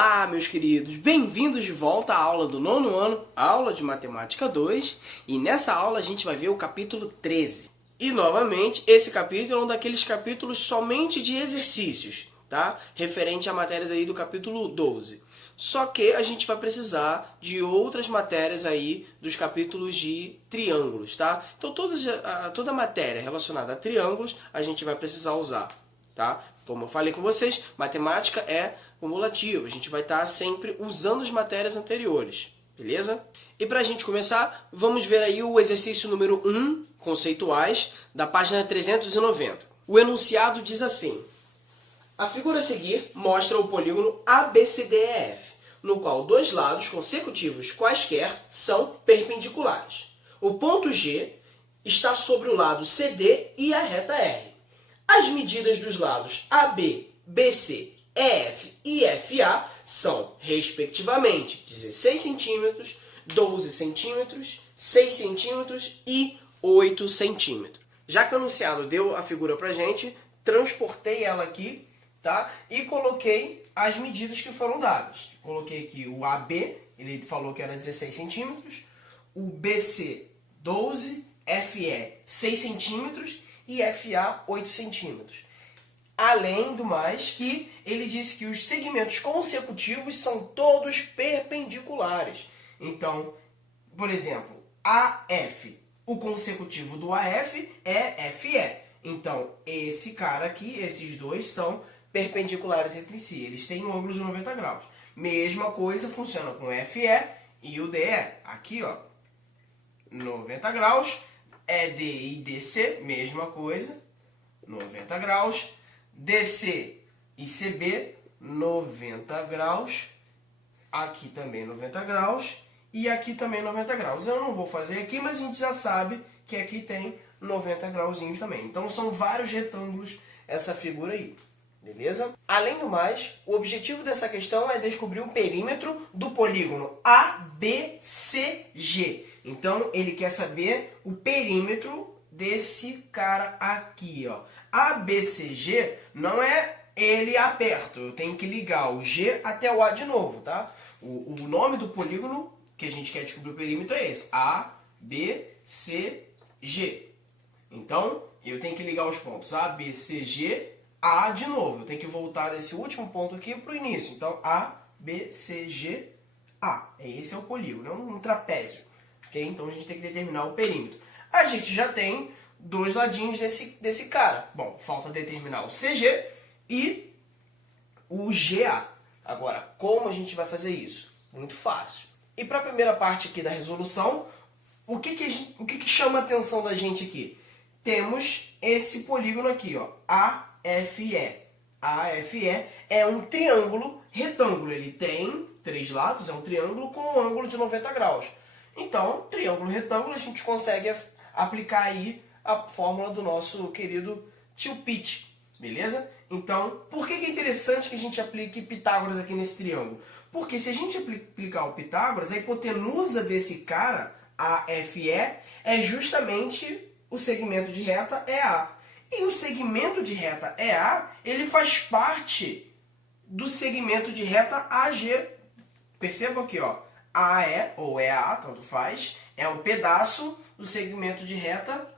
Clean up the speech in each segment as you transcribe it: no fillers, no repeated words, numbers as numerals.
Olá, meus queridos! Bem-vindos de volta à aula do nono ano, aula de Matemática 2. E nessa aula a gente vai ver o capítulo 13. E, novamente, esse capítulo é um daqueles capítulos somente de exercícios, tá? Referente a matérias aí do capítulo 12. Só que a gente vai precisar de outras matérias aí dos capítulos de triângulos, tá? Então, toda matéria relacionada a triângulos a gente vai precisar usar, tá? Como eu falei com vocês, matemática é cumulativa. A gente vai estar sempre usando as matérias anteriores, beleza? E para a gente começar, vamos ver aí o exercício número 1, conceituais, da página 390. O enunciado diz assim: a figura a seguir mostra o polígono ABCDEF, no qual dois lados consecutivos quaisquer são perpendiculares. O ponto G está sobre o lado CD e a reta R. As medidas dos lados AB, BC, EF e FA são, respectivamente, 16 cm, 12 cm, 6 cm e 8 cm. Já que o enunciado deu a figura pra gente, transportei ela aqui, tá? E coloquei as medidas que foram dadas. Coloquei aqui o AB, ele falou que era 16 cm, o BC 12, FE 6 cm e FA 8 centímetros. Além do mais que ele disse que os segmentos consecutivos são todos perpendiculares. Então, por exemplo, AF, o consecutivo do AF é FE. Então, esse cara aqui, esses dois são perpendiculares entre si. Eles têm ângulos de 90 graus. Mesma coisa funciona com o FE e o DE. Aqui, ó, 90 graus. ED e DC, mesma coisa, 90 graus. DC e CB, 90 graus. Aqui também 90 graus. E aqui também 90 graus. Eu não vou fazer aqui, mas a gente já sabe que aqui tem 90 grauzinhos também. Então são vários retângulos essa figura aí. Beleza? Além do mais, o objetivo dessa questão é descobrir o perímetro do polígono ABCG. Então, ele quer saber o perímetro desse cara aqui, ó. ABCG não é ele aperto. Eu tenho que ligar o G até o A de novo, tá? O nome do polígono que a gente quer descobrir o perímetro é esse. ABCG. Então, eu tenho que ligar os pontos ABCG, A de novo. Eu tenho que voltar desse último ponto aqui para o início. Então, ABCG, A. Esse é o polígono, é um trapézio. Okay? Então, a gente tem que determinar o perímetro. A gente já tem dois ladinhos desse cara. Bom, falta determinar o CG e o GA. Agora, como a gente vai fazer isso? Muito fácil. E para a primeira parte aqui da resolução, o que chama a atenção da gente aqui? Temos esse polígono aqui, ó, AFE. AFE é um triângulo retângulo. Ele tem 3 lados, é um triângulo com um ângulo de 90 graus. Então, triângulo retângulo, a gente consegue aplicar aí a fórmula do nosso querido tio Pete, beleza? Então, por que é interessante que a gente aplique Pitágoras aqui nesse triângulo? Porque se a gente aplicar o Pitágoras, a hipotenusa desse cara, AFE, é justamente o segmento de reta EA. E o segmento de reta EA, ele faz parte do segmento de reta AG. Percebam aqui, ó. AE, ou EA, tanto faz, é um pedaço do segmento de reta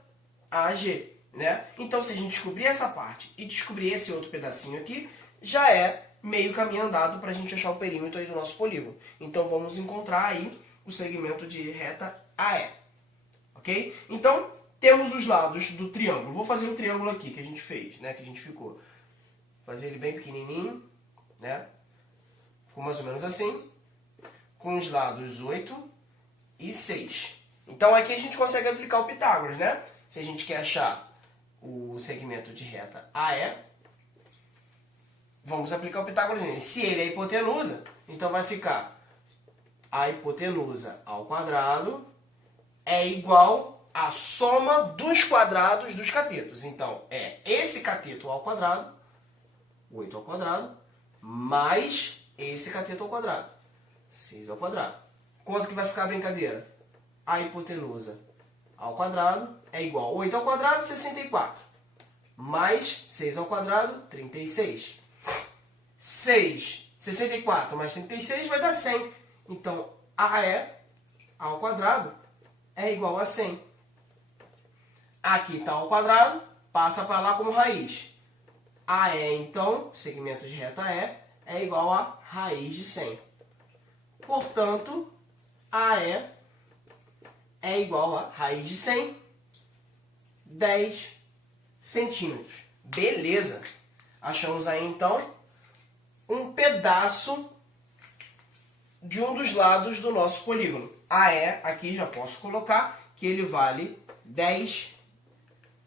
AG, né? Então, se a gente descobrir essa parte e descobrir esse outro pedacinho aqui, já é meio caminho andado para a gente achar o perímetro aí do nosso polígono. Então, vamos encontrar aí o segmento de reta AE, ok? Então, temos os lados do triângulo. Vou fazer o triângulo aqui que a gente fez, né? Que a gente ficou. Vou fazer ele bem pequenininho, né? Ficou mais ou menos assim, com os lados 8 e 6. Então, aqui a gente consegue aplicar o Pitágoras, né? Se a gente quer achar o segmento de reta AE, vamos aplicar o Pitágoras nele. Se ele é hipotenusa, então vai ficar a hipotenusa ao quadrado é igual à soma dos quadrados dos catetos. Então, é esse cateto ao quadrado, 8 ao quadrado, mais esse cateto ao quadrado, 6 ao quadrado. Quanto que vai ficar a brincadeira? A hipotenusa ao quadrado é igual a 8 ao quadrado, 64. Mais 6 ao quadrado, 36. 6 64 mais 36 vai dar 100. Então, AE ao quadrado é igual a 100. Aqui está ao quadrado, passa para lá como raiz. AE, então, segmento de reta E, é igual a raiz de 100. Portanto, AE é igual a raiz de 100, 10 centímetros. Beleza! Achamos aí, então, um pedaço de um dos lados do nosso polígono. AE, aqui já posso colocar que ele vale 10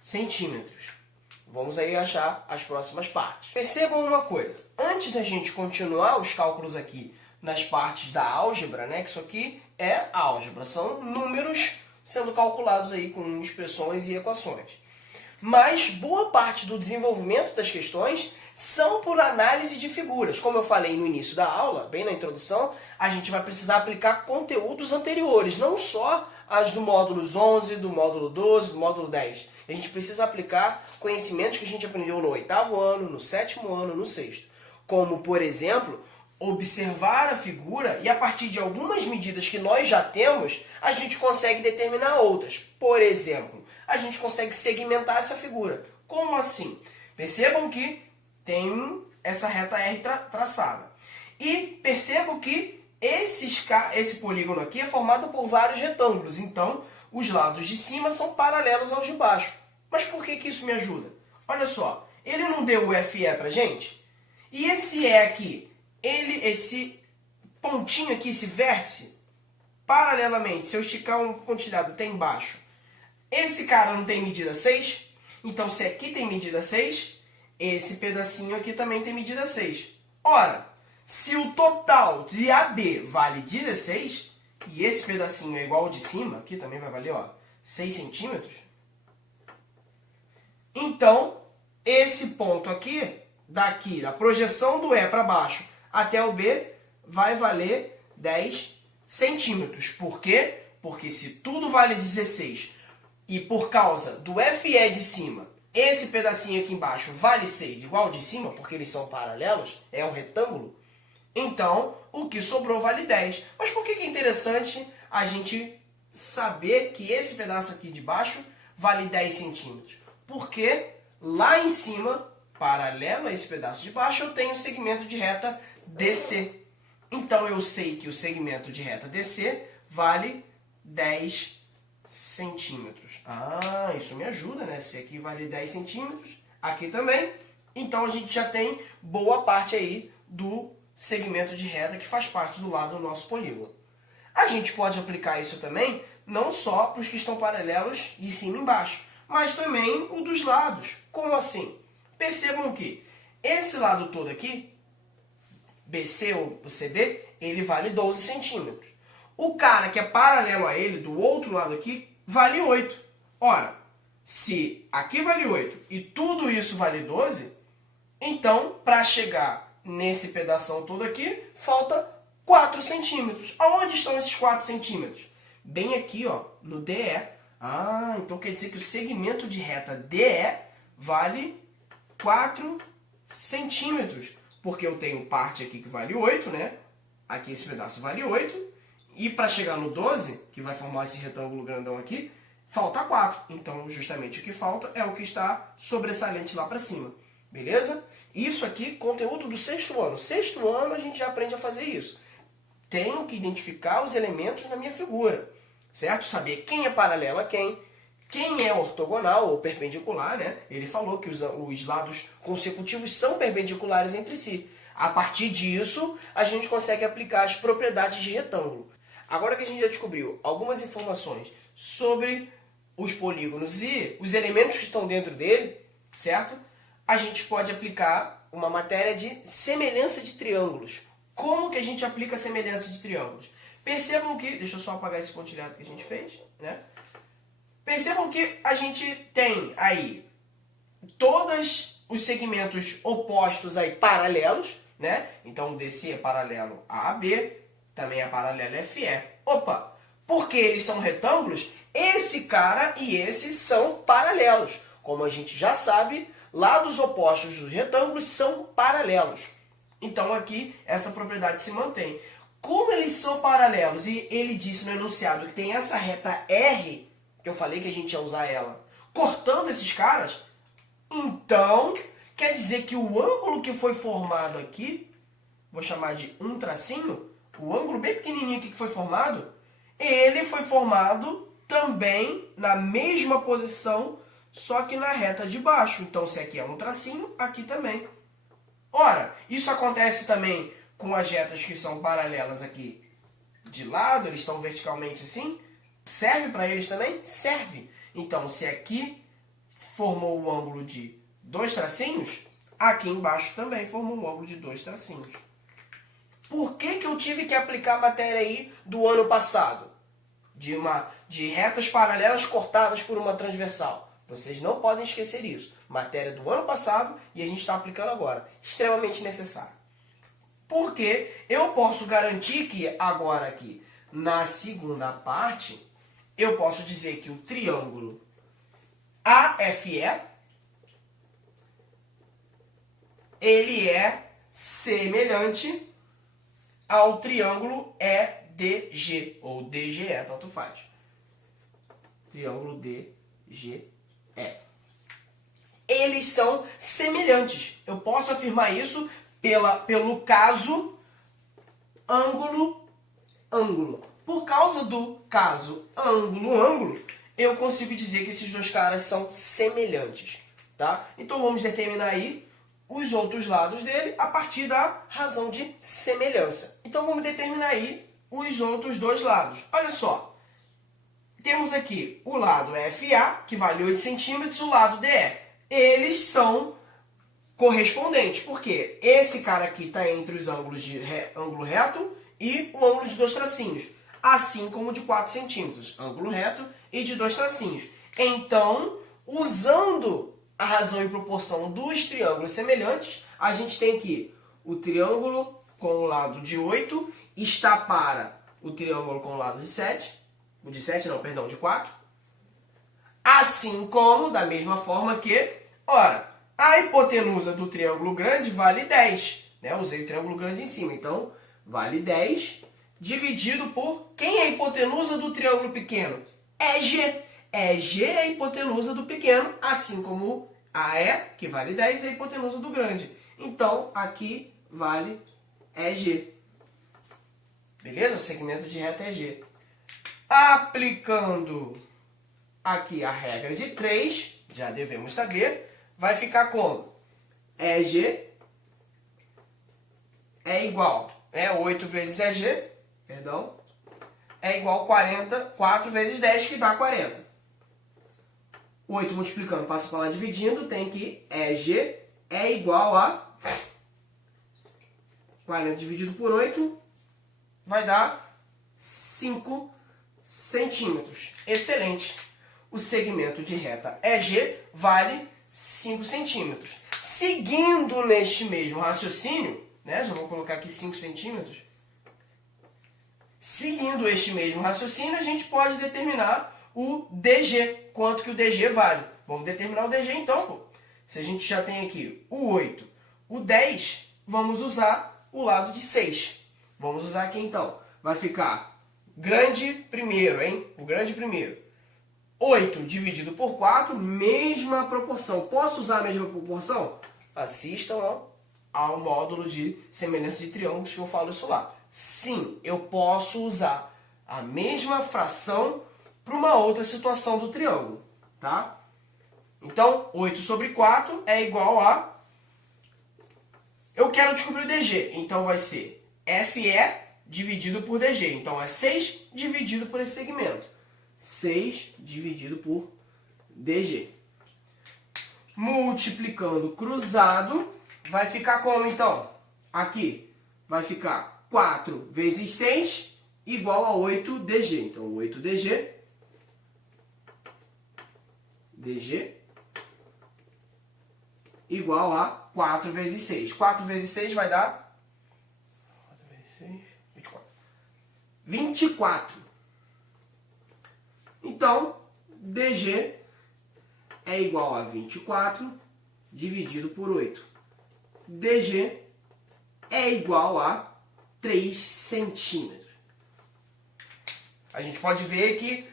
centímetros. Vamos aí achar as próximas partes. Percebam uma coisa. Antes da gente continuar os cálculos aqui nas partes da álgebra, né? Que isso aqui é álgebra. São números sendo calculados aí com expressões e equações. Mas boa parte do desenvolvimento das questões são por análise de figuras. Como eu falei no início da aula, bem na introdução, a gente vai precisar aplicar conteúdos anteriores, não só as do módulo 11, do módulo 12, do módulo 10. A gente precisa aplicar conhecimentos que a gente aprendeu no 8º ano, no 7º ano, no 6º. Como, por exemplo, observar a figura e a partir de algumas medidas que nós já temos, a gente consegue determinar outras. Por exemplo, a gente consegue segmentar essa figura. Como assim? Percebam que tem essa reta R traçada. E percebam que esse polígono aqui é formado por vários retângulos. Então, os lados de cima são paralelos aos de baixo. Mas por que isso me ajuda? Olha só, ele não deu o FE pra gente? E esse E aqui, esse pontinho aqui, esse vértice, paralelamente, se eu esticar um pontilhado até embaixo, esse cara não tem medida 6? Então, se aqui tem medida 6, esse pedacinho aqui também tem medida 6. Ora, se o total de AB vale 16, e esse pedacinho é igual ao de cima, aqui também vai valer, ó, 6 centímetros, então, esse ponto aqui, daqui, da projeção do E para baixo até o B, vai valer 10 centímetros. Por quê? Porque se tudo vale 16 e por causa do FE de cima, esse pedacinho aqui embaixo vale 6 igual ao de cima, porque eles são paralelos, é um retângulo, então o que sobrou vale 10. Mas por que é interessante a gente saber que esse pedaço aqui de baixo vale 10 centímetros? Porque lá em cima, paralelo a esse pedaço de baixo, eu tenho o segmento de reta DC. Então, eu sei que o segmento de reta DC vale 10 centímetros. Ah, isso me ajuda, né? Se aqui vale 10 centímetros, aqui também. Então, a gente já tem boa parte aí do segmento de reta que faz parte do lado do nosso polígono. A gente pode aplicar isso também, não só para os que estão paralelos de cima e embaixo, mas também o dos lados. Como assim? Percebam que esse lado todo aqui, BC ou CB, ele vale 12 centímetros. O cara que é paralelo a ele, do outro lado aqui, vale 8. Ora, se aqui vale 8 e tudo isso vale 12, então, para chegar nesse pedação todo aqui, falta 4 centímetros. Aonde estão esses 4 centímetros? Bem aqui, ó, no DE. Ah, então quer dizer que o segmento de reta DE vale 4 centímetros. Porque eu tenho parte aqui que vale 8, né? Aqui esse pedaço vale 8. E para chegar no 12, que vai formar esse retângulo grandão aqui, falta 4. Então, justamente o que falta é o que está sobressalente lá para cima. Beleza? Isso aqui, conteúdo do 6º ano. 6º ano a gente já aprende a fazer isso. Tenho que identificar os elementos na minha figura. Certo? Saber quem é paralelo a quem é ortogonal ou perpendicular, né? Ele falou que os lados consecutivos são perpendiculares entre si. A partir disso, a gente consegue aplicar as propriedades de retângulo. Agora que a gente já descobriu algumas informações sobre os polígonos e os elementos que estão dentro dele, certo? A gente pode aplicar uma matéria de semelhança de triângulos. Como que a gente aplica a semelhança de triângulos? Percebam que, deixa eu só apagar esse pontilhado que a gente fez, né? Percebam que a gente tem aí todos os segmentos opostos aí paralelos, né? Então, DC é paralelo a AB, também é paralelo a FE. Opa! Porque eles são retângulos, esse cara e esse são paralelos. Como a gente já sabe, lados opostos dos retângulos são paralelos. Então aqui essa propriedade se mantém. Como eles são paralelos e ele disse no enunciado que tem essa reta R, que eu falei que a gente ia usar ela, cortando esses caras, então quer dizer que o ângulo que foi formado aqui, vou chamar de um tracinho, o ângulo bem pequenininho aqui que foi formado, ele foi formado também na mesma posição, só que na reta de baixo. Então se aqui é um tracinho, aqui também. Ora, isso acontece também com as retas que são paralelas aqui de lado, eles estão verticalmente assim. Serve para eles também? Serve. Então, se aqui formou um ângulo de 2 tracinhos, aqui embaixo também formou um ângulo de 2 tracinhos. Por que eu tive que aplicar a matéria aí do ano passado? De retas paralelas cortadas por uma transversal. Vocês não podem esquecer isso. Matéria do ano passado e a gente está aplicando agora. Extremamente necessário. Porque eu posso garantir que agora aqui, na segunda parte, eu posso dizer que o triângulo AFE, ele é semelhante ao triângulo EDG, ou DGE, tanto faz. Triângulo DGE. Eles são semelhantes. Eu posso afirmar isso pelo caso ângulo-ângulo. Por causa do caso ângulo-ângulo, eu consigo dizer que esses dois caras são semelhantes. Tá? Então vamos determinar aí os outros lados dele a partir da razão de semelhança. Então vamos determinar aí os outros dois lados. Olha só. Temos aqui o lado FA, que vale 8 centímetros, o lado DE. Eles são correspondentes, porque esse cara aqui está entre os ângulos de ângulo reto e o ângulo de 2 tracinhos, assim como o de 4 centímetros, ângulo reto e de 2 tracinhos. Então, usando a razão e proporção dos triângulos semelhantes, a gente tem que o triângulo com o lado de 8 está para o triângulo com o lado de 7, de 4, assim como, da mesma forma que, ora, a hipotenusa do triângulo grande vale 10. Né? Usei o triângulo grande em cima, então vale 10 dividido por... Quem é a hipotenusa do triângulo pequeno? É G. G é a hipotenusa do pequeno, assim como AE, que vale 10, é a hipotenusa do grande. Então, aqui vale G. Beleza? O segmento de reta é G. Aplicando aqui a regra de 3, já devemos saber, vai ficar como? EG é igual, 8 vezes EG, perdão, é igual a 4 vezes 10, que dá 40. 8 multiplicando, passa para lá dividindo, tem que EG é igual a 40 dividido por 8, vai dar 5 centímetros. Excelente. O segmento de reta EG vale 5 centímetros. Seguindo neste mesmo raciocínio, né, já vou colocar aqui 5 centímetros. Seguindo este mesmo raciocínio, a gente pode determinar o DG, quanto que o DG vale. Vamos determinar o DG então, pô. Se a gente já tem aqui o 8, o 10, vamos usar o lado de 6. Vamos usar aqui então. Vai ficar grande primeiro, hein? O grande primeiro. 8 dividido por 4, mesma proporção. Posso usar a mesma proporção? Assistam ao módulo de semelhança de triângulos que eu falo isso lá. Sim, eu posso usar a mesma fração para uma outra situação do triângulo. Tá? Então, 8 sobre 4 é igual a... Eu quero descobrir o DG. Então, vai ser FE dividido por DG. Então, é 6 dividido por esse segmento. 6 dividido por DG. Multiplicando cruzado, vai ficar como então? Aqui vai ficar 4 vezes 6 igual a 8 DG. Então, 8 DG igual a 4 vezes 6. 4 vezes 6 vai dar 24. Então, DG é igual a 24 dividido por 8. DG é igual a 3 centímetros. A gente pode ver que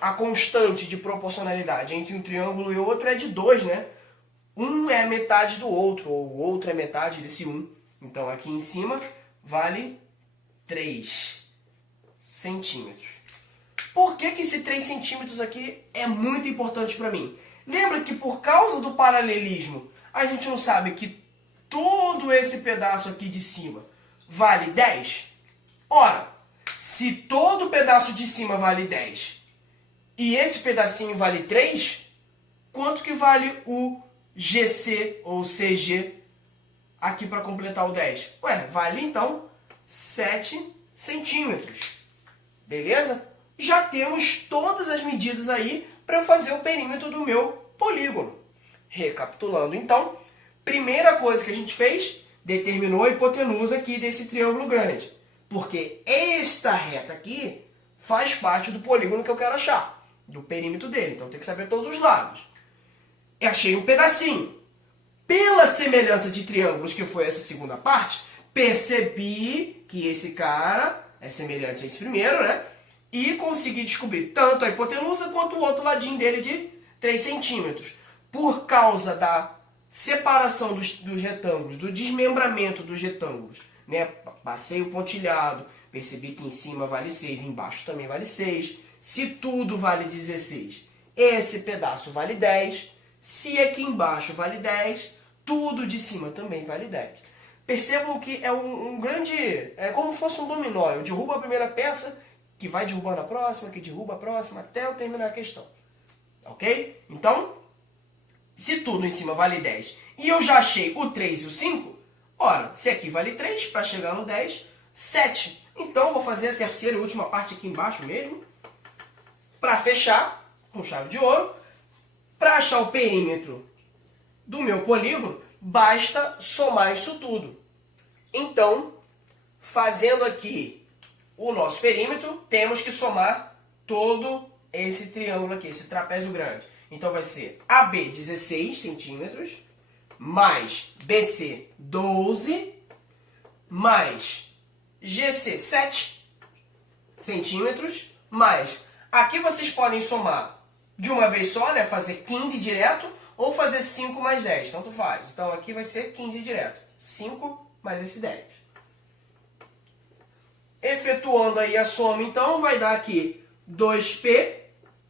a constante de proporcionalidade entre um triângulo e outro é de 2, né? Um é a metade do outro, ou o outro é metade desse 1. Então, aqui em cima vale 3 centímetros. Por que esse 3 centímetros aqui é muito importante para mim? Lembra que por causa do paralelismo, a gente não sabe que todo esse pedaço aqui de cima vale 10? Ora, se todo o pedaço de cima vale 10 e esse pedacinho vale 3, quanto que vale o GC ou CG aqui para completar o 10? Ué, vale então 7 centímetros. Beleza? Já temos todas as medidas aí para fazer o perímetro do meu polígono. Recapitulando então, primeira coisa que a gente fez, determinou a hipotenusa aqui desse triângulo grande. Porque esta reta aqui faz parte do polígono que eu quero achar, do perímetro dele. Então tem que saber todos os lados. Eu achei um pedacinho. Pela semelhança de triângulos, que foi essa segunda parte, percebi que esse cara é semelhante a esse primeiro, né? E consegui descobrir tanto a hipotenusa quanto o outro ladinho dele de 3 centímetros. Por causa da separação dos retângulos, do desmembramento dos retângulos, né? Passei o pontilhado, percebi que em cima vale 6, embaixo também vale 6. Se tudo vale 16, esse pedaço vale 10. Se aqui embaixo vale 10, tudo de cima também vale 10. Percebam que é um grande... É como se fosse um dominó. Eu derrubo a primeira peça, que vai derrubando a próxima, que derruba a próxima, até eu terminar a questão. Ok? Então, se tudo em cima vale 10 e eu já achei o 3 e o 5, ora, se aqui vale 3, para chegar no 10, 7. Então, eu vou fazer a terceira e última parte aqui embaixo mesmo, para fechar com chave de ouro. Para achar o perímetro do meu polígono, basta somar isso tudo. Então, fazendo aqui o nosso perímetro, temos que somar todo esse triângulo aqui, esse trapézio grande. Então, vai ser AB 16 centímetros, mais BC 12, mais GC 7 centímetros, mais... Aqui vocês podem somar de uma vez só, né? Fazer 15 direto, ou fazer 5 mais 10, tanto faz. Então, aqui vai ser 15 direto. 5 mais esse 10. Efetuando aí a soma, então, vai dar aqui 2P.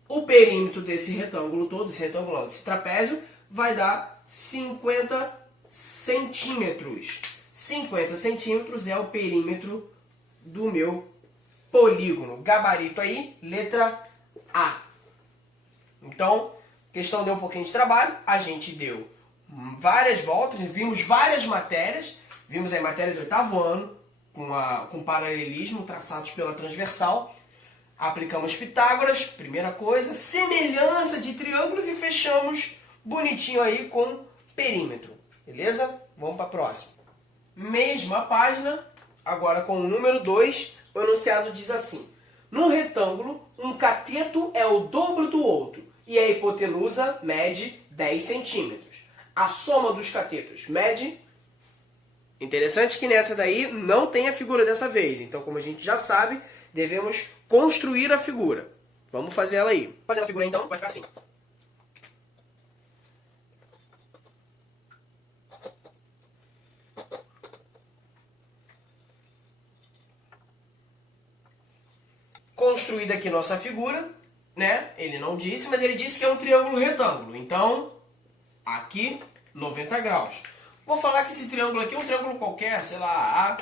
O perímetro desse retângulo todo, desse trapézio, vai dar 50 centímetros. 50 centímetros é o perímetro do meu polígono. Gabarito aí, letra A. Então, a questão deu um pouquinho de trabalho, a gente deu várias voltas, vimos várias matérias, vimos a matéria do 8º ano, com paralelismo traçados pela transversal, aplicamos Pitágoras, primeira coisa, semelhança de triângulos e fechamos bonitinho aí com perímetro, beleza? Vamos para a próxima. Mesma página, agora com o número 2, o enunciado diz assim: num retângulo, um cateto é o dobro do outro e a hipotenusa mede 10 centímetros. A soma dos catetos mede... Interessante que nessa daí não tem a figura dessa vez. Então, como a gente já sabe, devemos construir a figura. Vamos fazer ela aí. Fazendo a figura então, vai ficar assim. Construída aqui nossa figura, né? Ele não disse, mas ele disse que é um triângulo retângulo. Então, aqui, 90 graus. Vou falar que esse triângulo aqui é um triângulo qualquer, sei lá,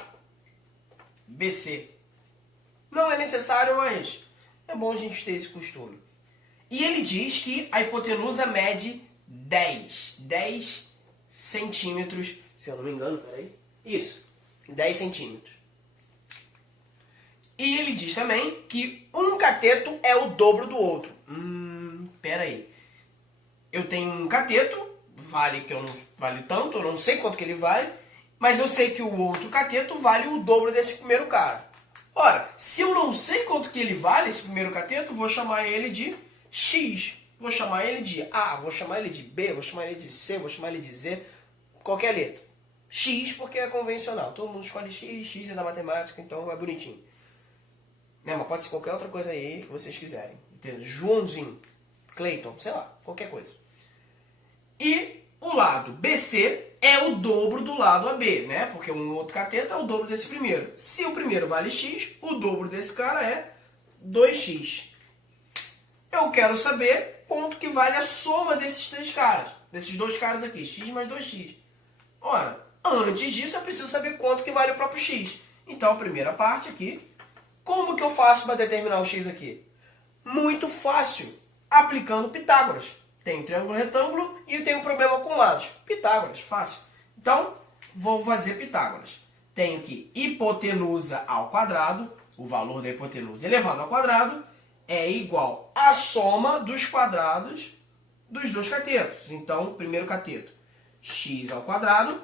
ABC. Não é necessário, mas é bom a gente ter esse costume. E ele diz que a hipotenusa mede 10 centímetros, se eu não me engano, peraí. Isso, 10 centímetros. E ele diz também que um cateto é o dobro do outro. Peraí. Eu tenho um cateto, vale que eu não vale tanto, eu não sei quanto que ele vale, mas eu sei que o outro cateto vale o dobro desse primeiro cara. Ora, se eu não sei quanto que ele vale, esse primeiro cateto, vou chamar ele de X. Vou chamar ele de A, vou chamar ele de B, vou chamar ele de C, vou chamar ele de Z, qualquer letra. X porque é convencional. Todo mundo escolhe X, X é da matemática, então é bonitinho. Né? Mas pode ser qualquer outra coisa aí que vocês quiserem. Entendeu? Joãozinho, Cleiton, sei lá, qualquer coisa. E o lado BC é o dobro do lado AB, né? Porque um outro cateto é o dobro desse primeiro. Se o primeiro vale X, o dobro desse cara é 2x. Eu quero saber quanto que vale a soma desses três caras. Desses dois caras aqui, x mais 2x. Ora, antes disso eu preciso saber quanto que vale o próprio x. Então, a primeira parte aqui, como que eu faço para determinar o x aqui? Muito fácil, aplicando Pitágoras. Tem um triângulo retângulo e tem um problema com lados. Pitágoras, fácil. Então, vou fazer Pitágoras. Tenho que hipotenusa ao quadrado, o valor da hipotenusa elevado ao quadrado, é igual à soma dos quadrados dos dois catetos. Então, primeiro cateto, x ao quadrado,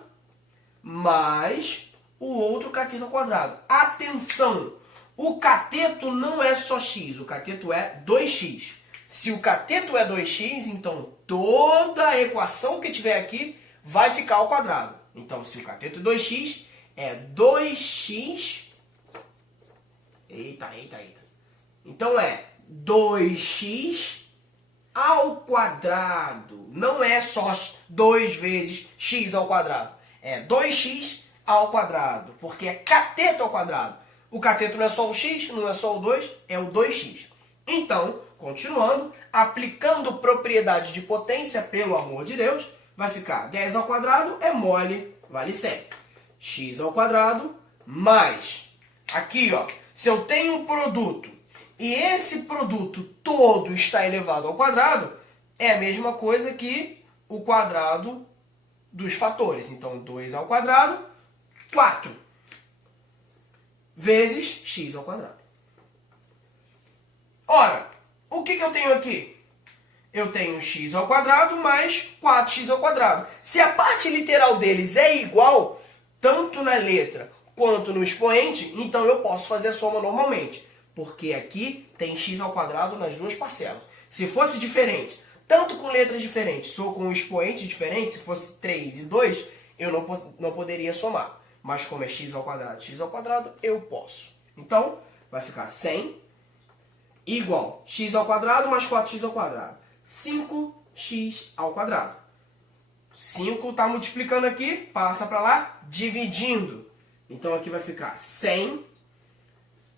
mais o outro cateto ao quadrado. Atenção! O cateto não é só x, o cateto é 2x. Se o cateto é 2x, então toda a equação que tiver aqui vai ficar ao quadrado. Então, se o cateto é 2x, é 2x... Eita. Então, é 2x ao quadrado. Não é só 2 vezes x ao quadrado. É 2x ao quadrado, porque é cateto ao quadrado. O cateto não é só o x, não é só o 2, é o 2x. Então, continuando, aplicando propriedade de potência, pelo amor de Deus, vai ficar 10 ao quadrado é mole, vale 100. X ao quadrado mais, aqui ó, se eu tenho um produto e esse produto todo está elevado ao quadrado, é a mesma coisa que o quadrado dos fatores. Então, 2 ao quadrado, 4 vezes x ao quadrado. Ora, o que eu tenho aqui? Eu tenho x ao quadrado mais 4x ao quadrado. Se a parte literal deles é igual, tanto na letra quanto no expoente, então eu posso fazer a soma normalmente. Porque aqui tem x ao quadrado nas duas parcelas. Se fosse diferente, tanto com letras diferentes ou com expoentes diferentes, se fosse 3 e 2, eu não poderia somar. Mas como é x ao quadrado, eu posso. Então, vai ficar 100 igual x ao quadrado mais 4x ao quadrado. 5x ao quadrado. 5 está multiplicando aqui, passa para lá, dividindo. Então, aqui vai ficar 100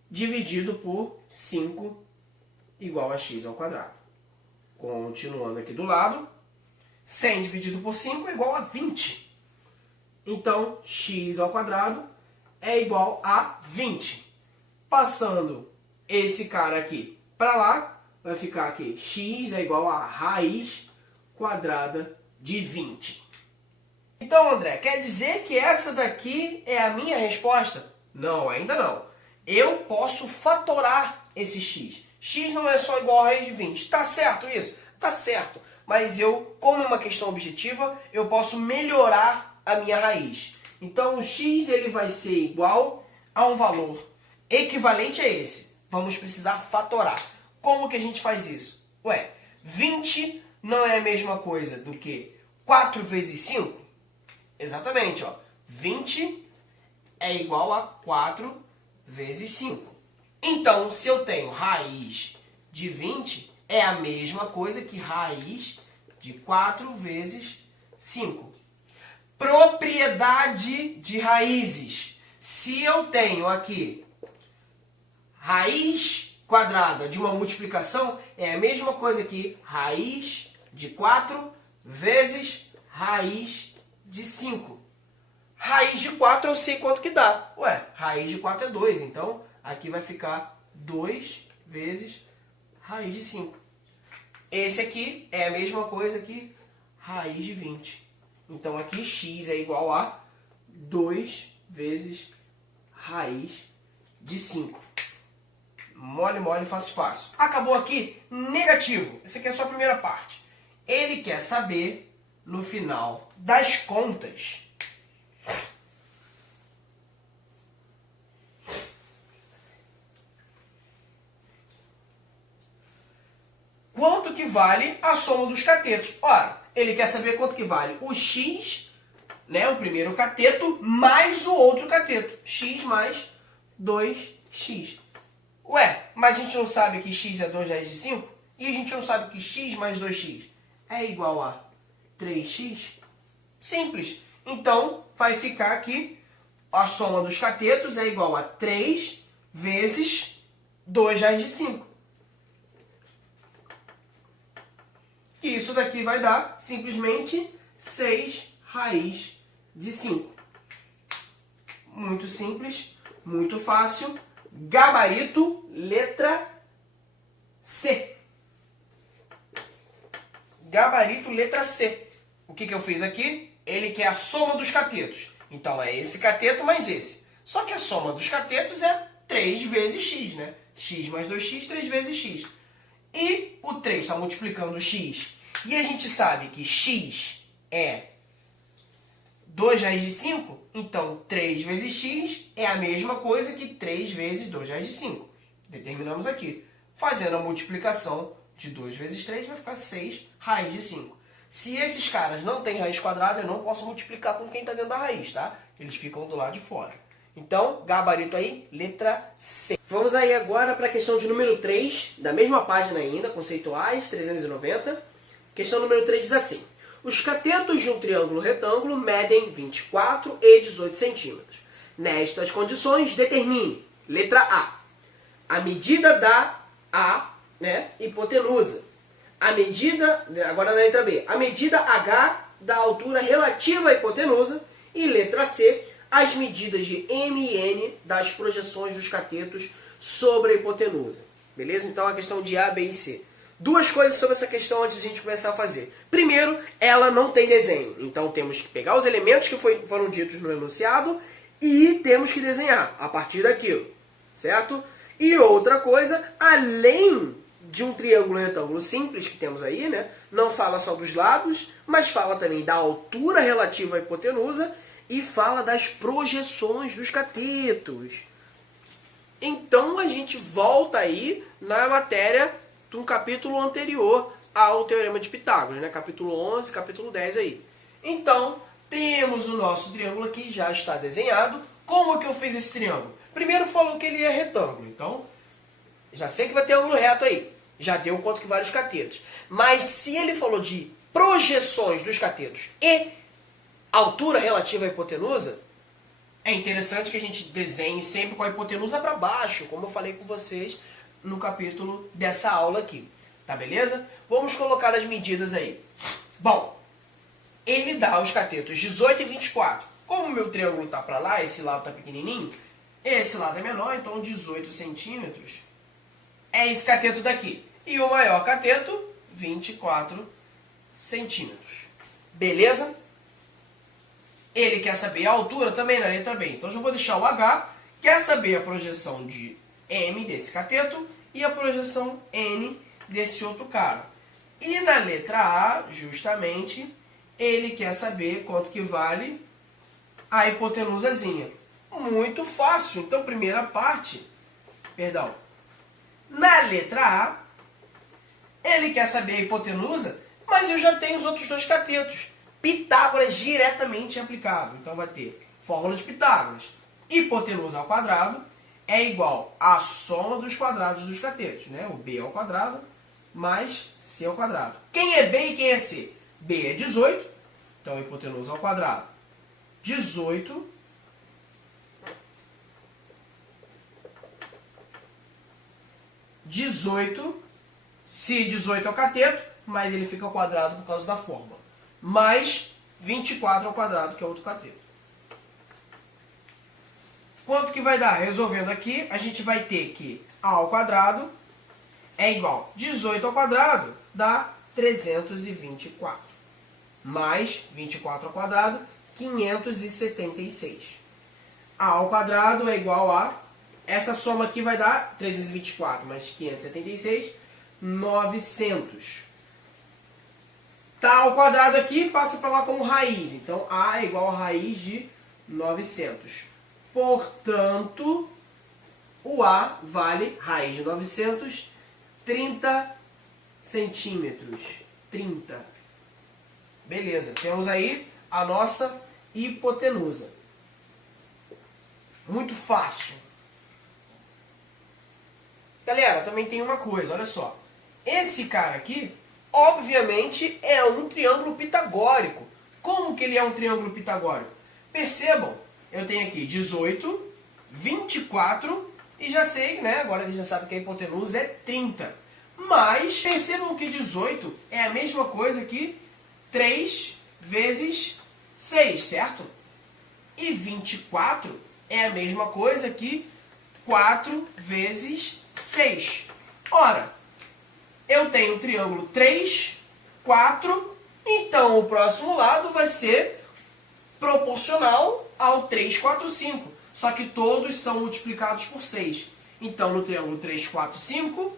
dividido por 5 igual a x ao quadrado. Continuando aqui do lado, 100 dividido por 5 é igual a 20. Então, x ao quadrado é igual a 20. Passando esse cara aqui para lá, vai ficar aqui x é igual a raiz quadrada de 20. Então, André, quer dizer que essa daqui é a minha resposta? Não, ainda não. Eu posso fatorar esse x. X não é só igual a raiz de 20. Tá certo isso? Tá certo. Mas eu, como é uma questão objetiva, eu posso melhorar a minha raiz. Então, o x ele vai ser igual a um valor equivalente a esse. Vamos precisar fatorar. Como que a gente faz isso? Ué, 20 não é a mesma coisa do que 4 vezes 5? Exatamente, ó. 20 é igual a 4 vezes 5. Então, se eu tenho raiz de 20, é a mesma coisa que raiz de 4 vezes 5. Propriedade de raízes. Se eu tenho aqui raiz quadrada de uma multiplicação, é a mesma coisa que raiz de 4 vezes raiz de 5. Raiz de 4 eu sei quanto que dá. Ué, raiz de 4 é 2, então aqui vai ficar 2 vezes raiz de 5. Esse aqui é a mesma coisa que raiz de 20. Então, aqui x é igual a 2 vezes raiz de 5. Mole, mole, fácil, fácil. Acabou aqui, negativo. Essa aqui é só a primeira parte. Ele quer saber, no final das contas, quanto que vale a soma dos catetos. Ora, ele quer saber quanto que vale o x né, o primeiro cateto mais o outro cateto. X mais 2x. Ué, mas a gente não sabe que x é 2 raiz de 5? E a gente não sabe que x mais 2x é igual a 3x? Simples. Então, vai ficar aqui, a soma dos catetos é igual a 3 vezes 2 raiz de 5. E isso daqui vai dar, simplesmente, 6 raiz de 5. Muito simples, muito fácil. Gabarito, letra C. Gabarito, letra C. O que eu fiz aqui? Ele quer a soma dos catetos. Então, é esse cateto mais esse. Só que a soma dos catetos é 3 vezes x, né? X mais 2x, 3 vezes x. E o 3 está multiplicando o x. E a gente sabe que x é 2 raiz de 5. Então, 3 vezes x é a mesma coisa que 3 vezes 2 raiz de 5. Determinamos aqui. Fazendo a multiplicação de 2 vezes 3, vai ficar 6 raiz de 5. Se esses caras não têm raiz quadrada, eu não posso multiplicar com quem está dentro da raiz, tá? Eles ficam do lado de fora. Então, gabarito aí, letra C. Vamos aí agora para a questão de número 3, da mesma página ainda, conceituais, 390. Questão número 3 diz assim: os catetos de um triângulo retângulo medem 24 e 18 centímetros. Nestas condições, determine, letra A medida da hipotenusa. A medida, agora na letra B, a medida H da altura relativa à hipotenusa. E letra C, as medidas de M e N das projeções dos catetos sobre a hipotenusa. Beleza? Então a questão de A, B e C. Duas coisas sobre essa questão antes de a gente começar a fazer. Primeiro, ela não tem desenho. Então temos que pegar os elementos que foram ditos no enunciado e temos que desenhar a partir daquilo. Certo? E outra coisa, além de um triângulo retângulo simples que temos aí, né? Não fala só dos lados, mas fala também da altura relativa à hipotenusa e fala das projeções dos catetos. Então a gente volta aí na matéria do capítulo anterior ao Teorema de Pitágoras, né? Capítulo 11, capítulo 10 aí. Então, temos o nosso triângulo aqui, já está desenhado. Como que eu fiz esse triângulo? Primeiro falou que ele é retângulo, então já sei que vai ter ângulo reto aí. Já deu quanto que vale os catetos. Mas se ele falou de projeções dos catetos e altura relativa à hipotenusa, é interessante que a gente desenhe sempre com a hipotenusa para baixo, como eu falei com vocês no capítulo dessa aula aqui. Tá beleza? Vamos colocar as medidas aí. Bom, ele dá os catetos 18 e 24. Como o meu triângulo está para lá, esse lado está pequenininho, esse lado é menor, então 18 centímetros é esse cateto daqui. E o maior cateto, 24 centímetros. Beleza? Ele quer saber a altura também na letra B. Então, já vou deixar o H. Quer saber a projeção de M desse cateto e a projeção N desse outro cara. E na letra A, justamente, ele quer saber quanto que vale a hipotenusazinha. Muito fácil. Então, primeira parte, na letra A, ele quer saber a hipotenusa, mas eu já tenho os outros dois catetos. Pitágoras diretamente aplicável. Então vai ter fórmula de Pitágoras. Hipotenusa ao quadrado é igual à soma dos quadrados dos catetos, né? O B ao quadrado mais C ao quadrado. Quem é B e quem é C? B é 18, então hipotenusa ao quadrado. 18 se 18 é o cateto, mas ele fica ao quadrado por causa da fórmula. Mais 24 ao quadrado, que é outro cateto. Quanto que vai dar? Resolvendo aqui, a gente vai ter que A ao quadrado é igual a 18 ao quadrado, dá 324. Mais 24 ao quadrado, 576. A ao quadrado é igual a... Essa soma aqui vai dar 324 mais 576, 900. Tá ao quadrado aqui, passa para lá como raiz. Então, A é igual a raiz de 900. Portanto, o A vale raiz de 900, 30 centímetros. 30. Beleza, temos aí a nossa hipotenusa. Muito fácil. Galera, também tem uma coisa, olha só. Esse cara aqui, obviamente, é um triângulo pitagórico. Como que ele é um triângulo pitagórico? Percebam, eu tenho aqui 18, 24 e já sei, né? Agora a gente já sabe que a hipotenusa é 30. Mas percebam que 18 é a mesma coisa que 3 vezes 6, certo? E 24 é a mesma coisa que 4 vezes 6. Ora, eu tenho o triângulo 3, 4, então o próximo lado vai ser proporcional ao 3, 4, 5. Só que todos são multiplicados por 6. Então, no triângulo 3, 4, 5,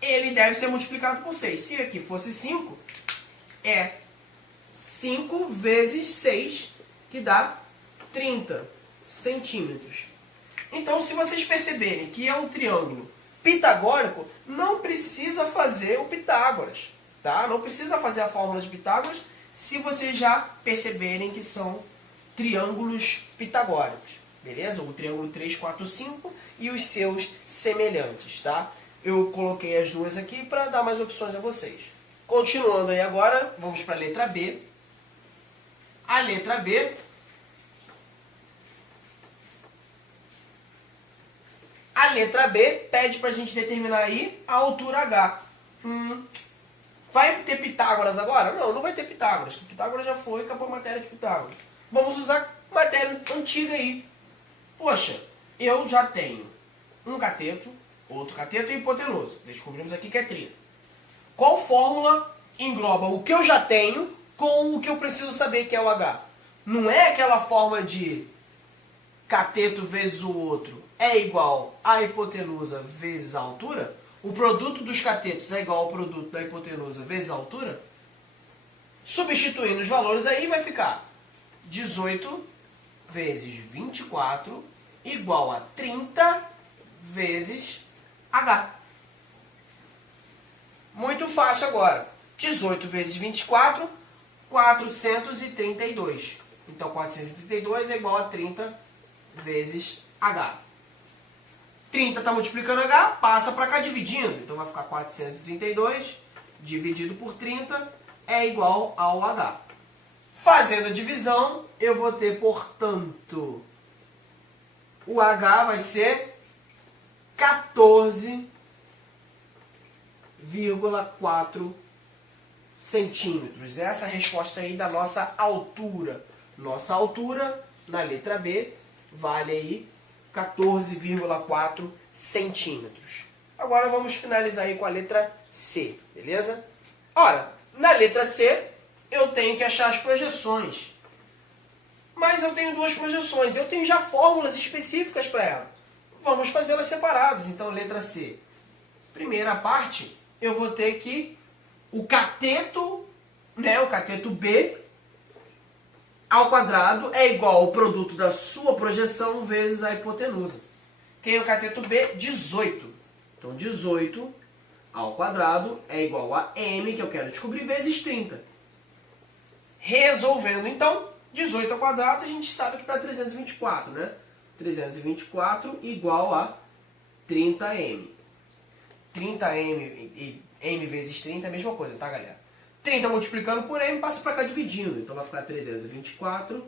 ele deve ser multiplicado por 6. Se aqui fosse 5, é 5 vezes 6, que dá 30 centímetros. Então, se vocês perceberem que é um triângulo pitagórico, não precisa fazer o Pitágoras, tá? Não precisa fazer a fórmula de Pitágoras se vocês já perceberem que são triângulos pitagóricos, beleza? O triângulo 3, 4, 5 e os seus semelhantes, tá? Eu coloquei as duas aqui para dar mais opções a vocês. Continuando aí agora, vamos para a letra B. A letra B... A letra B pede para a gente determinar aí a altura H. Vai ter Pitágoras agora? Não, não vai ter Pitágoras. Pitágoras já foi, acabou a matéria de Pitágoras. Vamos usar matéria antiga aí. Poxa, eu já tenho um cateto, outro cateto e hipotenusa. Descobrimos aqui que é 30. Qual fórmula engloba o que eu já tenho com o que eu preciso saber que é o H? Não é aquela forma de cateto vezes o outro é igual a hipotenusa vezes a altura? O produto dos catetos é igual ao produto da hipotenusa vezes a altura? Substituindo os valores aí vai ficar 18 vezes 24 igual a 30 vezes H. Muito fácil agora. 18 vezes 24, 432. Então 432 é igual a 30 vezes H. 30 está multiplicando H, passa para cá dividindo. Então vai ficar 432 dividido por 30 é igual ao H. Fazendo a divisão, eu vou ter, portanto, o H vai ser 14,4 centímetros. Essa é a resposta aí da nossa altura. Nossa altura, na letra B, vale aí 14,4 centímetros. Agora vamos finalizar aí com a letra C, beleza? Ora, na letra C, eu tenho que achar as projeções. Mas eu tenho duas projeções, eu tenho já fórmulas específicas para ela. Vamos fazê-las separadas. Então, letra C. Primeira parte, eu vou ter que o cateto, né, o cateto B, ao quadrado é igual ao produto da sua projeção vezes a hipotenusa. Quem é o cateto B? 18. Então, 18 ao quadrado é igual a m, que eu quero descobrir, vezes 30. Resolvendo, então, 18 ao quadrado, a gente sabe que dá 324, né? 324 igual a 30m. 30m e m vezes 30 é a mesma coisa, tá, galera? 30 multiplicando por m, passa para cá dividindo. Então vai ficar 324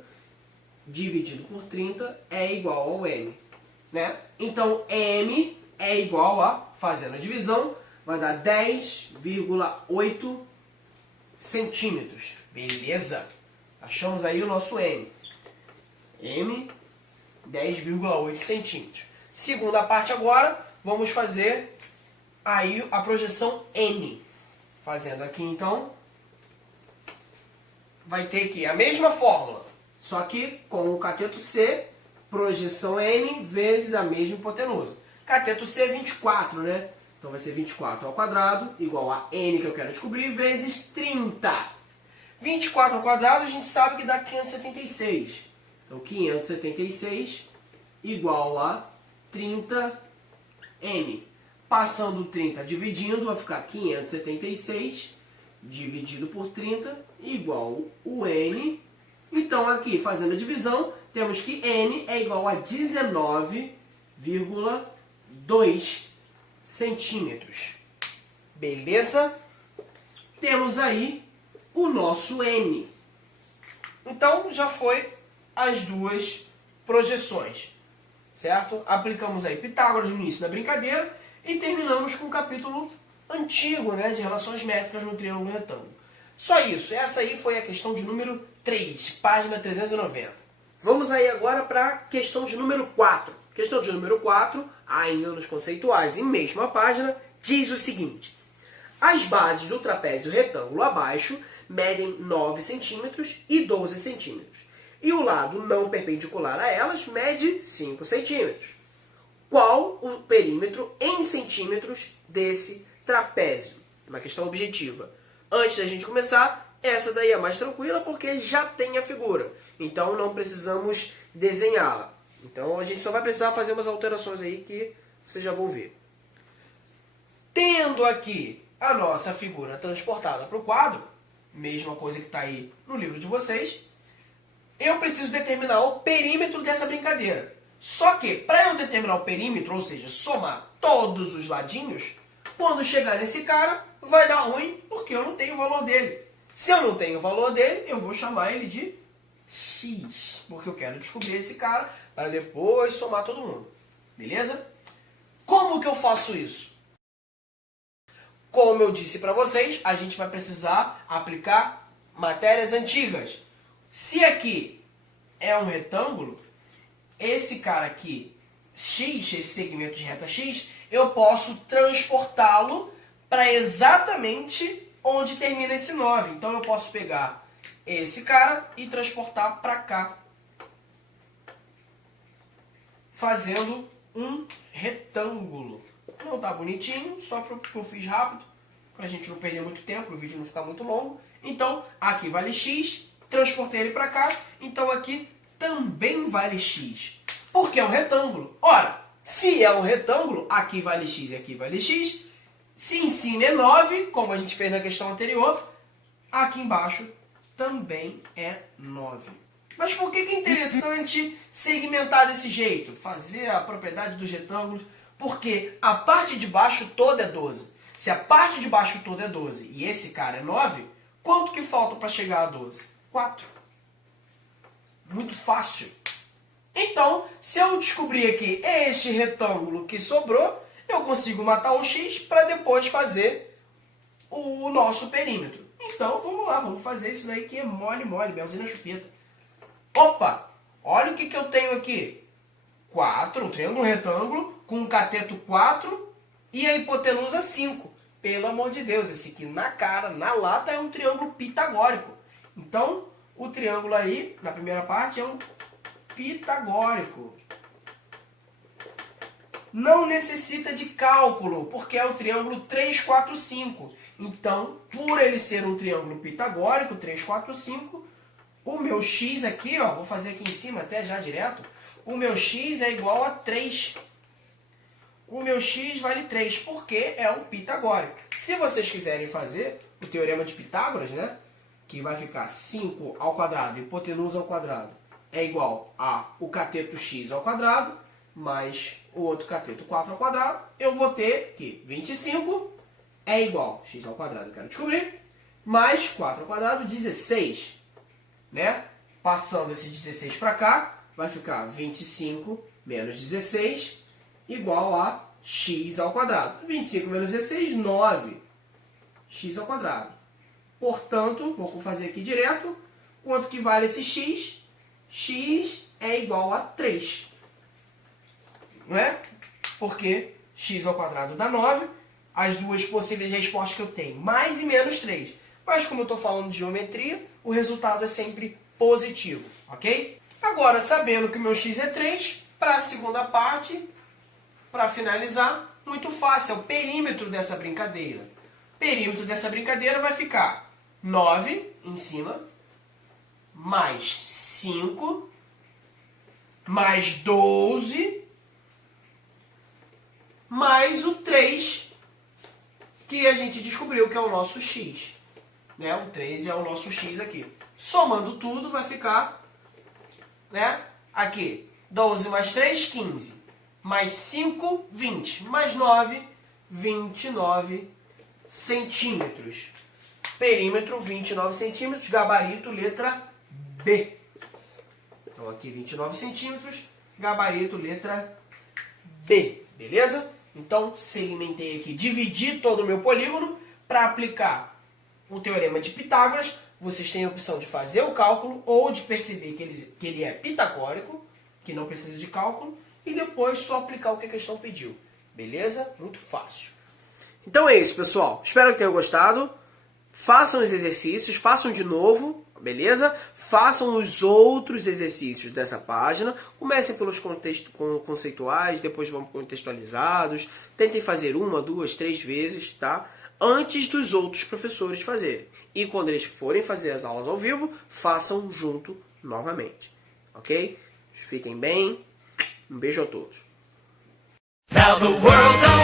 dividido por 30 é igual ao m. Né? Então m é igual a, fazendo a divisão, vai dar 10,8 centímetros. Beleza? Achamos aí o nosso m. M, 10,8 centímetros. Segunda parte agora, vamos fazer aí a projeção n. Fazendo aqui então, vai ter aqui a mesma fórmula, só que com o cateto C, projeção n vezes a mesma hipotenusa. Cateto C é 24, né? Então vai ser 24 ao quadrado igual a n que eu quero descobrir vezes 30. 24 ao quadrado a gente sabe que dá 576. Então 576 igual a 30m. Passando o 30 dividindo, vai ficar 576 dividido por 30 igual o n Então, aqui, fazendo a divisão, temos que n é igual a 19,2 centímetros. Beleza? Temos aí o nosso n. Então, já foi as duas projeções, certo? Aplicamos aí Pitágoras no início da brincadeira e terminamos com o capítulo antigo, né, de relações métricas no triângulo retângulo. Só isso, essa aí foi a questão de número 3, página 390. Vamos aí agora para a questão de número 4. Questão de número 4, ainda nos conceituais, em mesma página, diz o seguinte: as bases do trapézio retângulo abaixo medem 9 centímetros e 12 centímetros. E o lado não perpendicular a elas mede 5 centímetros. Qual o perímetro em centímetros desse trapézio? Uma questão objetiva. Antes da gente começar, essa daí é mais tranquila porque já tem a figura. Então não precisamos desenhá-la. Então a gente só vai precisar fazer umas alterações aí que vocês já vão ver. Tendo aqui a nossa figura transportada para o quadro, mesma coisa que está aí no livro de vocês, eu preciso determinar o perímetro dessa brincadeira. Só que, para eu determinar o perímetro, ou seja, somar todos os ladinhos, quando chegar nesse cara, vai dar ruim, porque eu não tenho o valor dele. Se eu não tenho o valor dele, eu vou chamar ele de x, porque eu quero descobrir esse cara para depois somar todo mundo. Beleza? Como que eu faço isso? Como eu disse para vocês, a gente vai precisar aplicar matérias antigas. Se aqui é um retângulo, esse cara aqui, x, esse segmento de reta x, eu posso transportá-lo para exatamente onde termina esse 9. Então eu posso pegar esse cara e transportar para cá, fazendo um retângulo. Não tá bonitinho, só porque eu fiz rápido, para a gente não perder muito tempo, o vídeo não ficar muito longo. Então, aqui vale x, transportei ele para cá, então aqui também vale x, porque é um retângulo. Ora, se é um retângulo, aqui vale x e aqui vale x. Se em cima é 9, como a gente fez na questão anterior, aqui embaixo também é 9. Mas por que é interessante segmentar desse jeito? Fazer a propriedade dos retângulos? Porque a parte de baixo toda é 12. Se a parte de baixo toda é 12 e esse cara é 9, quanto que falta para chegar a 12? 4. Muito fácil. Então, se eu descobrir aqui este retângulo que sobrou, eu consigo matar o x para depois fazer o nosso perímetro. Então, vamos lá, vamos fazer isso daí que é mole, melzinho na chupeta. Opa! Olha o que eu tenho aqui. 4, um triângulo retângulo, com um cateto 4 e a hipotenusa 5. Pelo amor de Deus, esse aqui na cara, na lata, é um triângulo pitagórico. Então, o triângulo aí, na primeira parte, é um pitagórico. Não necessita de cálculo, porque é o triângulo 3, 4, 5. Então, por ele ser um triângulo pitagórico, 3, 4, 5, o meu x aqui, ó, vou fazer aqui em cima até já direto, o meu x é igual a 3. O meu x vale 3, porque é um pitagórico. Se vocês quiserem fazer o teorema de Pitágoras, né, que vai ficar 5 ao quadrado, hipotenusa ao quadrado, é igual a o cateto x ao quadrado, mais o outro cateto 4 ao quadrado, eu vou ter que 25 é igual a x ao quadrado, eu quero descobrir, mais 4 ao quadrado, 16. Né? Passando esse 16 para cá, vai ficar 25 menos 16 igual a x ao quadrado. 25 menos 16, 9. X ao quadrado. Portanto, vou fazer aqui direto. Quanto que vale esse x? X é igual a 3. Não é? Porque x ao quadrado dá 9. As duas possíveis respostas que eu tenho, mais e menos 3. Mas como eu estou falando de geometria, o resultado é sempre positivo, ok? Agora, sabendo que o meu x é 3, para a segunda parte, para finalizar, muito fácil, é o perímetro dessa brincadeira. O perímetro dessa brincadeira vai ficar 9 em cima, mais 5, mais 12, mais o 3, que a gente descobriu que é o nosso x. Né? O 3 é o nosso x aqui. Somando tudo, vai ficar, né? Aqui, 12 mais 3, 15. Mais 5, 20. Mais 9, 29 centímetros. Perímetro, 29 centímetros. Gabarito, letra B. Então, aqui, 29 centímetros. Gabarito, letra B. Beleza? Então, segmentei aqui, dividi todo o meu polígono para aplicar o teorema de Pitágoras. Vocês têm a opção de fazer o cálculo ou de perceber que ele é pitagórico, que não precisa de cálculo, e depois só aplicar o que a questão pediu. Beleza? Muito fácil. Então é isso, pessoal. Espero que tenham gostado. Façam os exercícios, façam de novo, beleza? Façam os outros exercícios dessa página. Comecem pelos conceituais, depois vão contextualizados. Tentem fazer 1, 2, 3 vezes, tá? Antes dos outros professores fazerem. E quando eles forem fazer as aulas ao vivo, façam junto novamente. Ok? Fiquem bem. Um beijo a todos. Now the world